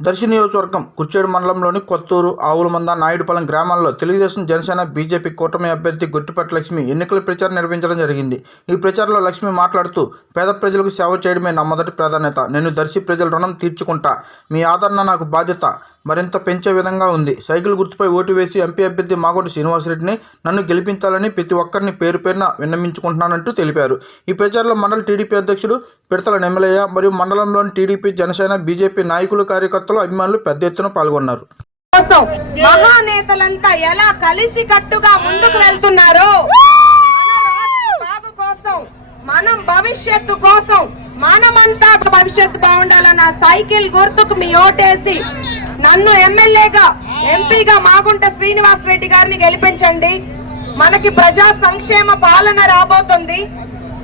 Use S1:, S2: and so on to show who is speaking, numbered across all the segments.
S1: దర్శి నియోజకవర్గం కుర్చేడు మండలంలోని కొత్తూరు ఆవులమంద నాయుడుపాలెం గ్రామాల్లో తెలుగుదేశం జనసేన బీజేపీ కూటమి అభ్యర్థి గుట్టిపట్టి లక్ష్మి ఎన్నికల ప్రచారం నిర్వహించడం జరిగింది. ఈ ప్రచారంలో లక్ష్మి మాట్లాడుతూ పేద ప్రజలకు సేవ చేయడమే నా మొదటి ప్రాధాన్యత. నేను దర్శి ప్రజల రుణం తీర్చుకుంటా. మీ ఆదరణ నాకు బాధ్యత. మరింత పెంచే విధంగా ఉంది. సైకిల్ గుర్తుపై ఓటు వేసి ఎంపీ అభ్యర్థి మాగొండ శ్రీనివాసరెడ్డిని నన్ను గెలిపించాలని ప్రతి ఒక్కరిని పేరు పేరున విన్నమించుకుంటున్నానంటూ తెలిపారు. ఈ ప్రచారంలో మండల టీడీపీ అధ్యక్షుడు పిడతల నెమ్మలయ్య మరియు మండలంలోని టీడీపీ జనసేన బీజేపీ నాయకులు కార్యకర్తలు అభిమానులు పెద్ద ఎత్తున పాల్గొన్నారు.
S2: కోసం మహానేతలంతా ఎలా కలిసి కట్టుగా ముందుకు వెళ్తున్నారో? కోసం మనం భవిష్యత్తు కోసం మనమంతా భవిష్యత్తు బాగుండాలన్న సైకిల్ గుర్తుకు మీ ఓటేసి నన్ను ఎమ్మెల్యేగా ఎంపీగా మాగుంట శ్రీనివాస్ రెడ్డి గారిని గెలిపించండి. మనకి ప్రజా సంక్షేమ పాలన రాబోతుంది.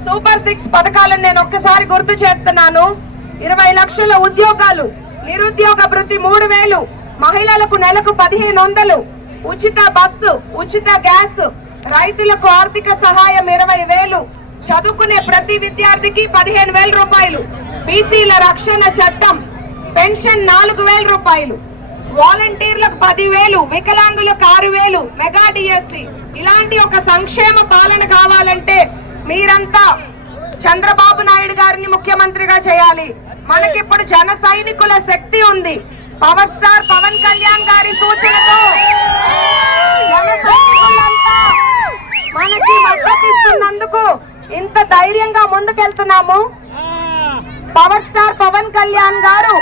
S2: సూపర్ సిక్స్ పథకాలను నేను ఒక్కసారి గుర్తు చేస్తున్నాను. ఇరవై లక్షల ఉద్యోగాలు నిరుద్యోగ వృత్తి మూడు వేలు మహిళలకు నెలకు పదిహేను వందలు ఉచిత బస్సు ఉచిత గ్యాస్ రైతులకు ఆర్థిక సహాయం ఇరవై వేలు చదువుకునే ప్రతి విద్యార్థికి పదిహేను వేల రూపాయలు బీసీల రక్షణ చట్టం పెన్షన్ నాలుగు వేల రూపాయలు వాలంటీర్లకు పదివేలు వికలాంగులకు ఆరు వేలు మెగా డిఎస్సి. ఇలాంటి ఒక సంక్షేమ పాలన కావాలంటే మీరంతా చంద్రబాబు నాయుడు గారిని ముఖ్యమంత్రిగా చేయాలి. మనకిప్పుడు జన సైనికుల శక్తి ఉంది. పవర్ స్టార్ పవన్ కళ్యాణ్ గారి సూచనతో జన సైనికులంతా మనకి మద్దతు ఇస్తున్నందుకు ఇంత ధైర్యంగా ముందుకెళ్తున్నాము. పవర్ స్టార్ పవన్ కళ్యాణ్ గారు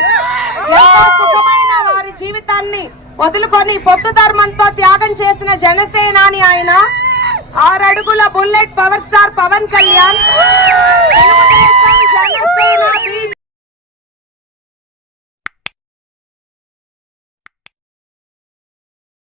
S2: ఎంతో సుఖమైన వారి జీవితాన్ని వదులుకొని పొత్తు ధర్మంతో త్యాగం చేసిన జనసేనాని ఆయన. ఆరడుగుల bullet power star Pawan Kalyan.